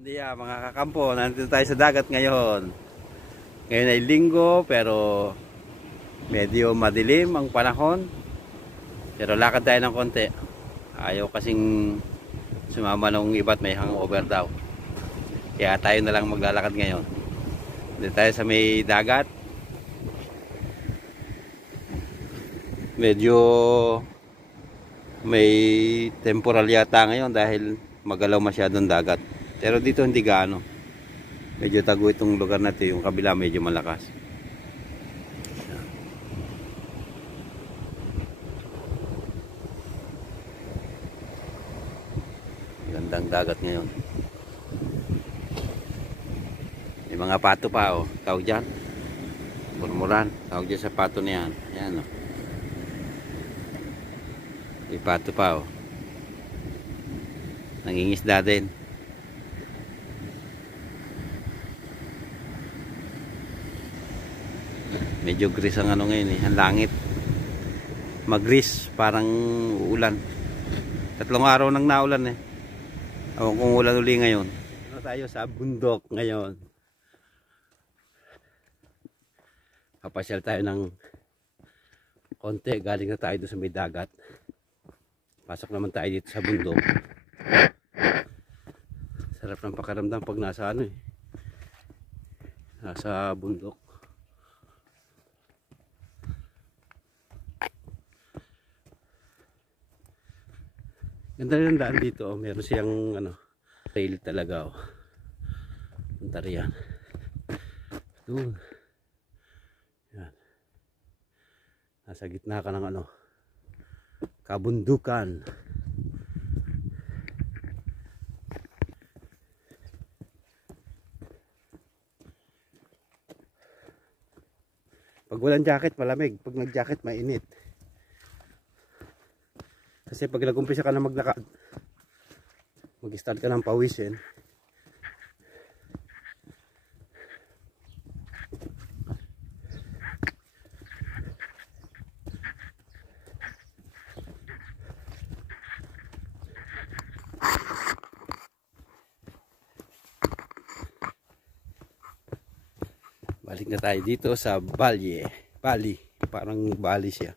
Buen dia mga kakampo, nandito tayo sa dagat ngayon. Ngayon ay linggo pero medyo madilim ang panahon. Pero lakad tayo ng konti. Ayaw kasing sumama nung iba't may hangover daw. Kaya tayo na lang maglalakad ngayon. Dito tayo sa may dagat. Medyo may temporal yata ngayon dahil magalaw masyadong dagat. Pero dito hindi gaano. Medyo tago itong lugar na ito. Yung kabila medyo malakas. Gandang dagat ngayon. May mga pato pa, oh. Tawag dyan. Murmuran. Tawag dyan sa pato na yan. Ayan, oh. May pato pa, oh. Nangingisda din. Medyo gris ang ano ngayon, eh. Ang langit. Mag-gris. Parang uulan. 3 araw nang naulan, eh. Ewan kung ulan uli ngayon. Ano tayo sa bundok ngayon. Papasyal tayo ng konti. Galing na tayo doon sa may dagat. Pasok naman tayo dito sa bundok. Sarap ng pakiramdam pag nasa ano, eh. Nasa bundok. Ganda rin ang daan dito, oh. Meron siyang ano, trail talaga, oh. Punta riyan. Doon. Yan. Nasa gitna ka ng ano, kabundukan. Pag walang jacket, malamig. Pag nag-jacket, mainit. Kasi pag nag-umpisa ka na maglakad, mag-start ka ng pawisin. Balik na tayo dito sa Bali. Parang Bali siya.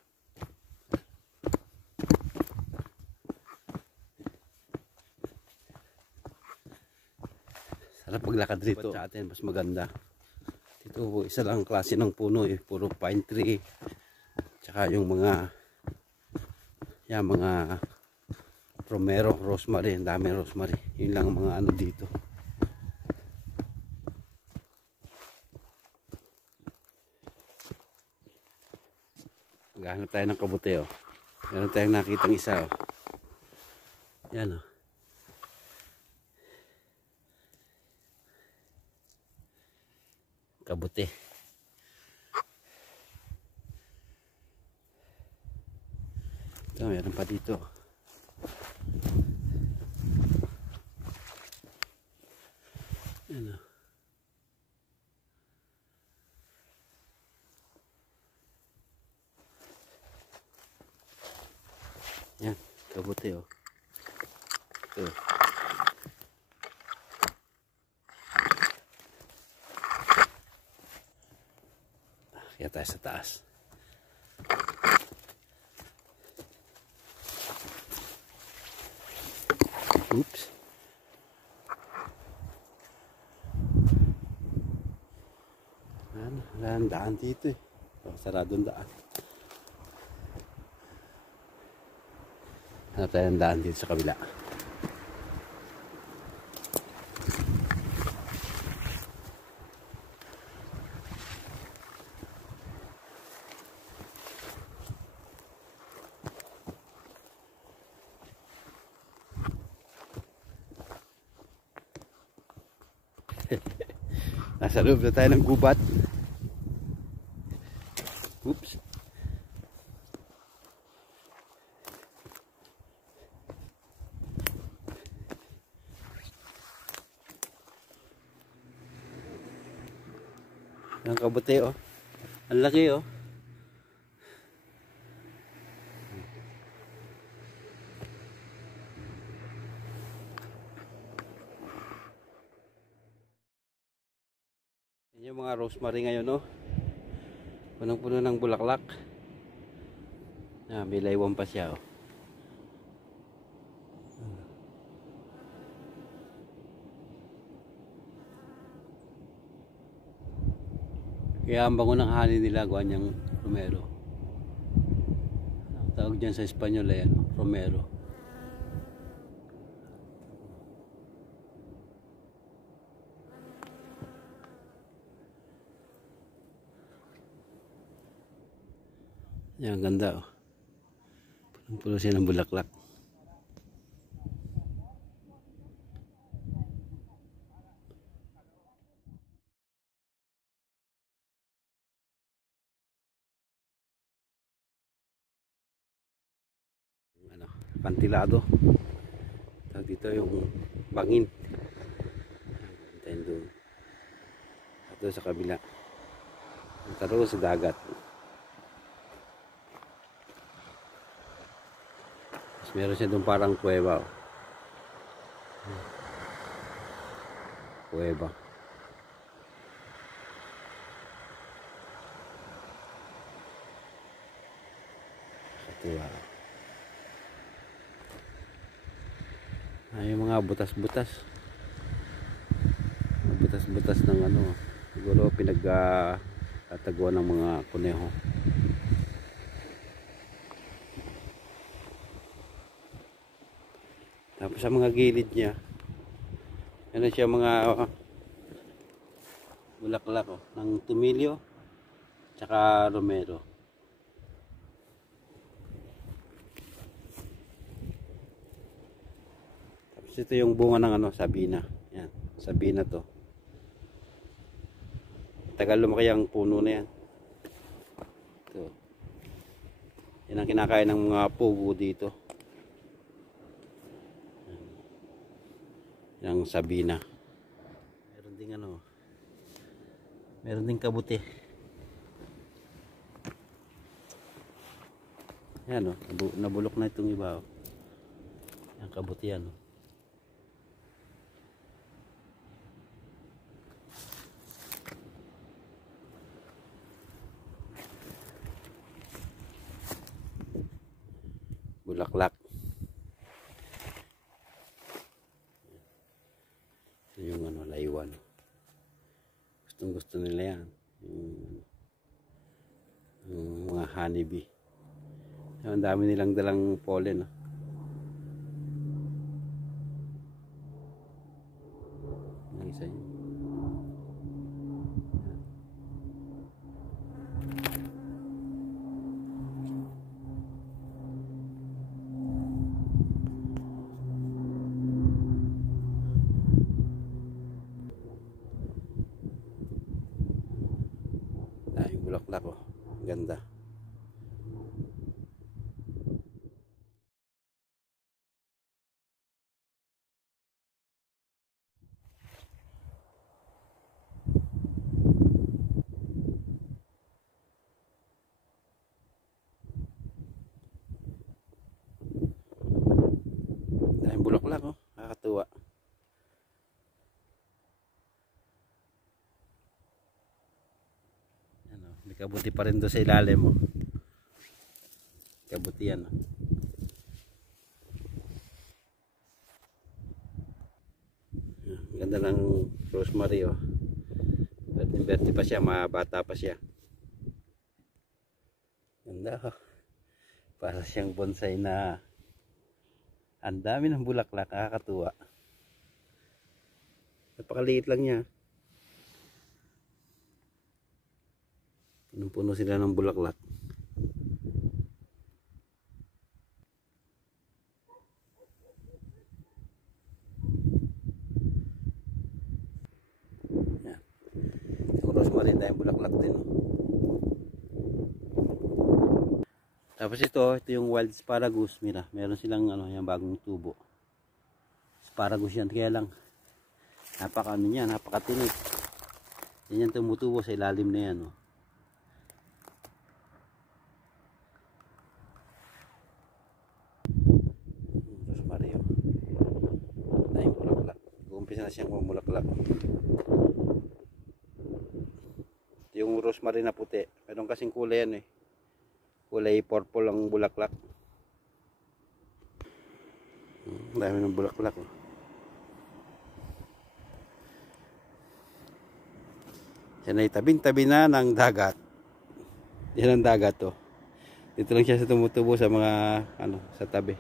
Sarap paglakad dito sa atin, mas maganda. Dito isa lang klase ng puno, eh. Puro pine tree. Tsaka yung mga romero, rosemary, ang dami rosemary. Yun lang mga ano dito. Maghanap tayo ng kabuti, oh. Meron tayong nakitang isa, oh. Yan, oh. Kabuti. Ito, meron pa dito. Yan, oh. Yan, kabuti, oh. Ito. Kaya tayo sa taas. Oops. Wala ang daan dito, eh. Saradong daan. Wala tayong daan dito sa kabila. Nasa loob na tayo ng gubat. Oops. Ang kabuti, oh. Ang laki, oh. Yung mga rosemary ngayon, no? Punong-puno ng bulaklak. May laywan pa siya, oh. Kaya ang bango ng honey nila, gawa niyang romero. Ang tawag dyan sa Espanyol ay romero. Yan, ang ganda, oh. Punong-puno siya ng bulaklak. Kantilado. Tawag dito yung bangin. Antayin doon. At doon sa kabila. Taro sa dagat. Tapos meron siya doon parang kuweba. Oh. Kuweba. Katuwa. Yung mga butas-butas. Butas-butas ng ano. Siguro pinagtataguan ng mga kuneho. Tapos sa mga gilid niya, ano siya mga bulaklak, oh, ng tumilyo tsaka romero. Tapos ito yung bunga ng ano, sabina. Yan, sabina to. Tagal lumaki ang puno na yan. Ito. Yan ang kinakain ng mga pugo dito. Yung sabina. Meron ding ano. Meron ding kabuti. Yan, oh, nabulok na itong iba, oh. Yung kabuti yan, oh. Bulaklak. Yung ano, laywan. Gustong gusto nila yan. Yung mga honeybee. Ang dami nilang dalang pollen, oh. Ang isa yun. Bulaklak, oh. Ganda. Daming bulaklak, oh. Nakakatuwa. Ano, may kabuti pa rin doon sa ilalim, oh. Kabuti yan, oh. Ganda ng rosemary, oh. Berte pa siya, mabata pa siya. Ganda, oh. Para siyang bonsai na ang dami ng bulaklak, nakakatuwa. Napakaliit lang niya. Punong-puno sila ng bulaklak. Yan. Yung rosemary dahil bulaklak din, oh. Tapos ito yung wild asparagus. Mira, meron silang ano, yung bagong tubo. Asparagus yan, kaya lang napaka ano niya, napakatinik. Yan yung tumutubo sa ilalim na yan, oh. Rosemary, oh. Na yung bulaklak. Umpisa na siyang mamulaklak. yung rosemary na puti. Meron kasing kulay yan eh. Kulay purple ang bulaklak. Dami ng bulaklak. Oh. Yan ay tabing-tabi na ng dagat. Yan ang dagat to. Dito lang siya sa tumutubo sa mga sa tabi.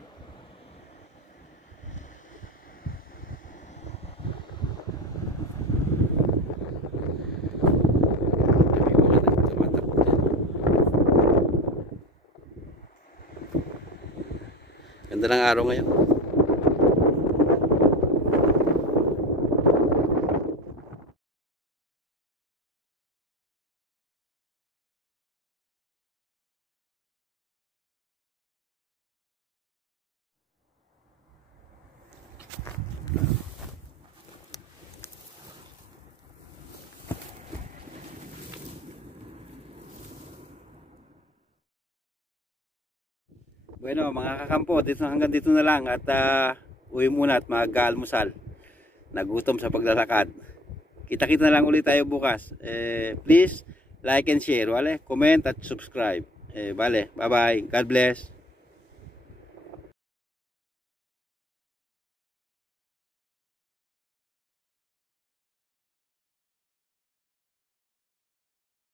Ganda ng araw ngayon. Bueno, mga kakampo, hanggang dito na lang at uwi muna at mag-almusal. Nagutom sa paglalakad. Kita-kita na lang ulit tayo bukas. Please like and share, vale? Comment at subscribe. Vale, bye-bye. God bless.